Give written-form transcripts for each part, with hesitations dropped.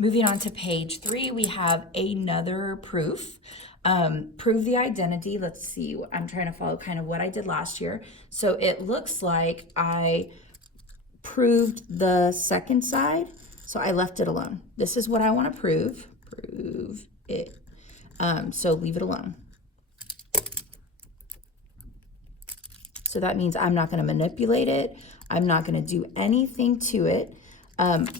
Moving on to page 3, we have another proof. Prove the identity. Let's see, I'm trying to follow kind of what I did last year. So it looks like I proved the second side, so I left it alone. This is what I want to prove. Prove it. So leave it alone. So that means I'm not going to manipulate it. I'm not going to do anything to it.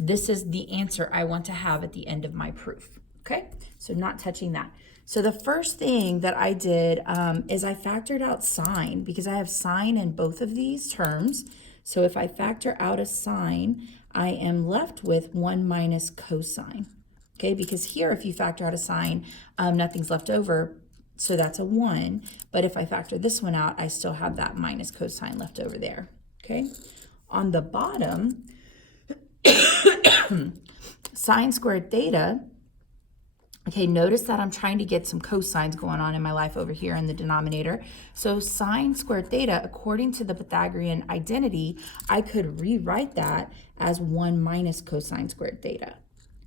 This is the answer I want to have at the end of my proof. Okay, so not touching that. So the first thing that I did is I factored out sine, because I have sine in both of these terms. So if I factor out a sine, I am left with 1 minus cosine. Okay, because here if you factor out a sine, nothing's left over. So that's a 1. But if I factor this one out, I still have that minus cosine left over there. Okay, on the bottom, sine squared theta. Okay, notice that I'm trying to get some cosines going on in my life over here in the denominator. So sine squared theta, according to the Pythagorean identity, I could rewrite that as 1 minus cosine squared theta.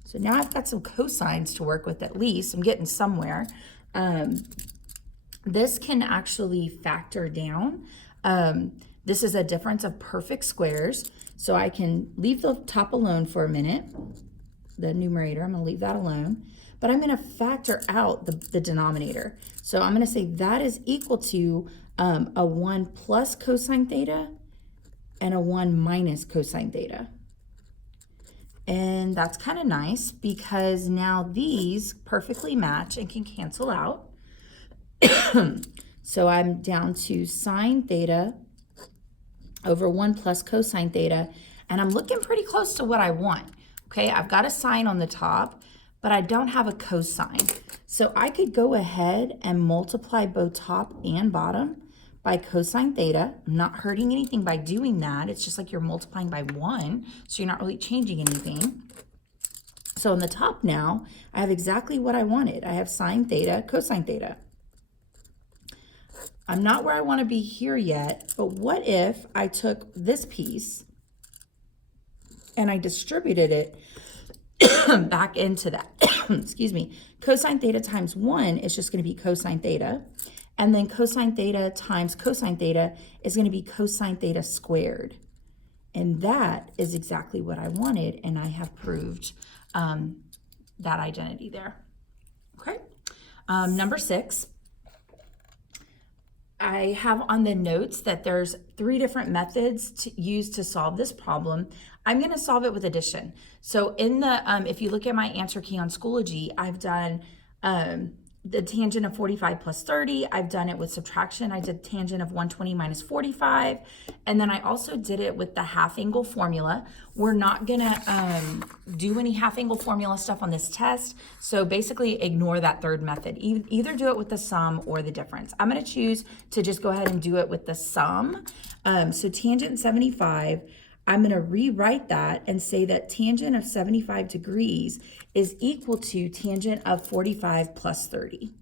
So now I've got some cosines to work with at least. I'm getting somewhere. This can actually factor down. This is a difference of perfect squares. So I can leave the top alone for a minute, the numerator, I'm going to leave that alone. But I'm going to factor out the denominator. So I'm going to say that is equal to a 1 plus cosine theta and a 1 minus cosine theta. And that's kind of nice because now these perfectly match and can cancel out. So I'm down to sine theta over 1 plus cosine theta, and I'm looking pretty close to what I want. Okay, I've got a sine on the top, but I don't have a cosine. So I could go ahead and multiply both top and bottom by cosine theta. I'm not hurting anything by doing that. It's just like you're multiplying by 1, so you're not really changing anything. So on the top now, I have exactly what I wanted. I have sine theta, cosine theta. I'm not where I want to be here yet, but what if I took this piece and I distributed it back into that? Excuse me. Cosine theta times 1 is just going to be cosine theta. And then cosine theta times cosine theta is going to be cosine theta squared. And that is exactly what I wanted, and I have proved that identity there. Okay. Number 6. I have on the notes that there's 3 different methods to use to solve this problem. I'm going to solve it with addition. So in the, if you look at my answer key on Schoology, I've done the tangent of 45 plus 30. I've done it with subtraction. I did tangent of 120 minus 45. And then I also did it with the half angle formula. We're not going to do any half angle formula stuff on this test. So basically ignore that third method. Either do it with the sum or the difference. I'm going to choose to just go ahead and do it with the sum. So tangent 75, I'm going to rewrite that and say that tangent of 75 degrees is equal to tangent of 45 plus 30.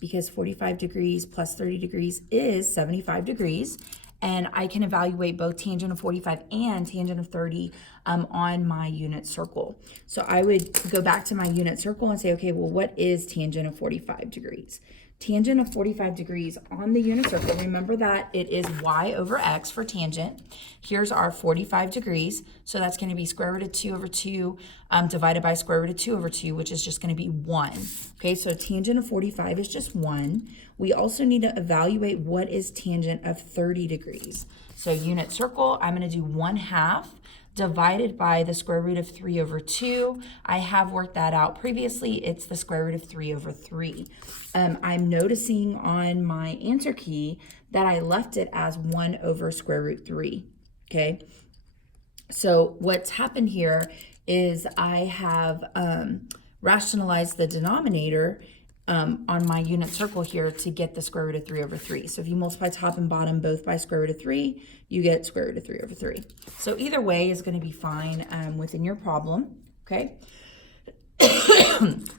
Because 45 degrees plus 30 degrees is 75 degrees. And I can evaluate both tangent of 45 and tangent of 30 on my unit circle. So I would go back to my unit circle and say, okay, well, what is tangent of 45 degrees? Tangent of 45 degrees on the unit circle, remember that it is y over x for tangent. Here's our 45 degrees, so that's going to be square root of 2 over 2 divided by square root of 2 over 2, which is just going to be 1. Okay, so tangent of 45 is just 1. We also need to evaluate what is tangent of 30 degrees. So unit circle, I'm going to do 1/2 divided by the square root of 3 over 2. I have worked that out previously. It's the square root of 3 over 3. I'm noticing on my answer key that I left it as 1 over square root 3, okay? So what's happened here is I have rationalized the denominator on my unit circle here to get the square root of 3 over 3. So if you multiply top and bottom both by square root of 3, you get square root of 3 over 3. So either way is going to be fine within your problem, okay?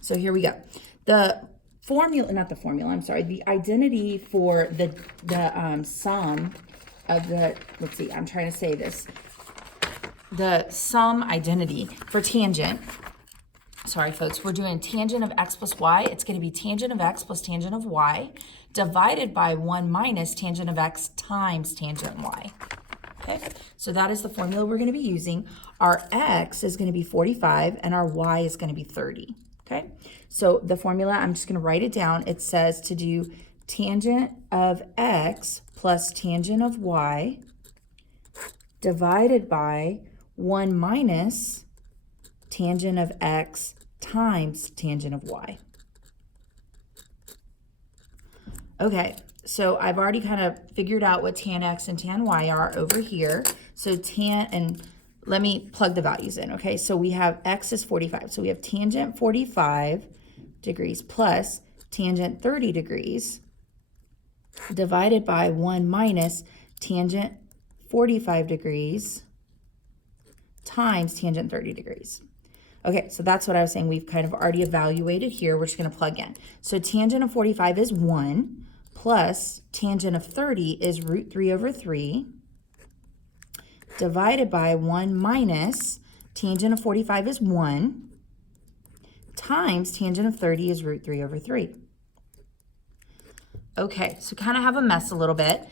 So here we go. The formula, not the formula, I'm sorry, the identity for the sum of the, let's see, I'm trying to say this. the sum identity for tangent. Sorry, folks, we're doing tangent of x plus y. It's going to be tangent of x plus tangent of y divided by 1 minus tangent of x times tangent y. Okay, so that is the formula we're going to be using. Our x is going to be 45 and our y is going to be 30. Okay, so the formula, I'm just going to write it down. It says to do tangent of x plus tangent of y divided by 1 minus tangent of x times tangent of y. Okay, so I've already kind of figured out what tan x and tan y are over here. So tan, and let me plug the values in, okay? So we have x is 45. So we have tangent 45 degrees plus tangent 30 degrees divided by 1 minus tangent 45 degrees times tangent 30 degrees. Okay, so that's what I was saying. We've kind of already evaluated here. We're just going to plug in. So tangent of 45 is 1 plus tangent of 30 is root 3 over 3 divided by 1 minus tangent of 45 is 1 times tangent of 30 is root 3 over 3. Okay, so kind of have a mess a little bit.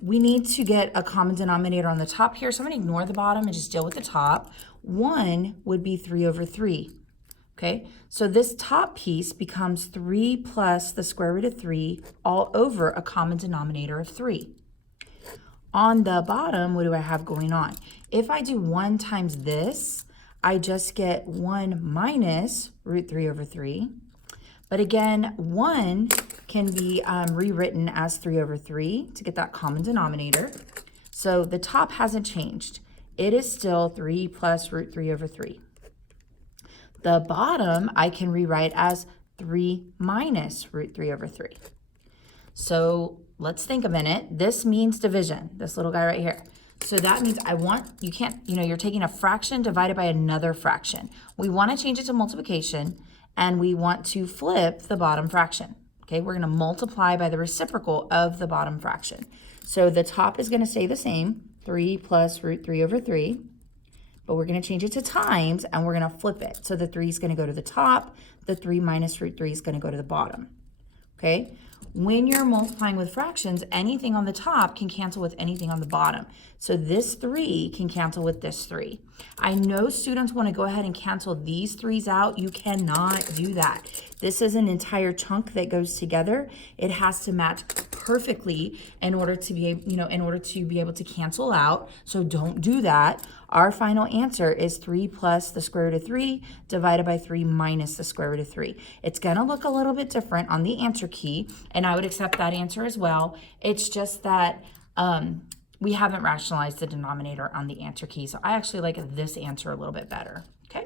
We need to get a common denominator on the top here, so I'm going to ignore the bottom and just deal with the top. 1 would be 3 over 3. Okay, so this top piece becomes 3 plus the square root of 3 all over a common denominator of 3. On the bottom, what do I have going on? If I do 1 times this, I just get 1 minus root 3 over 3. But again, 1 can be rewritten as 3 over 3 to get that common denominator. So the top hasn't changed. It is still 3 plus root 3 over 3. The bottom I can rewrite as 3 minus root 3 over 3. So let's think a minute. This means division, this little guy right here. So that means you're taking a fraction divided by another fraction. We want to change it to multiplication, and we want to flip the bottom fraction. Okay, we're going to multiply by the reciprocal of the bottom fraction. So the top is going to stay the same, 3 plus root 3 over 3. But we're going to change it to times, and we're going to flip it. So the 3 is going to go to the top. The 3 minus root 3 is going to go to the bottom. Okay? When you're multiplying with fractions, anything on the top can cancel with anything on the bottom. So this 3 can cancel with this 3. I know students want to go ahead and cancel these 3's out. You cannot do that. This is an entire chunk that goes together. It has to match perfectly in order to be able to cancel out. So don't do that. Our final answer is 3 plus the square root of 3 divided by 3 minus the square root of 3. It's going to look a little bit different on the answer key, and I would accept that answer as well. It's just that we haven't rationalized the denominator on the answer key, so I actually like this answer a little bit better. Okay,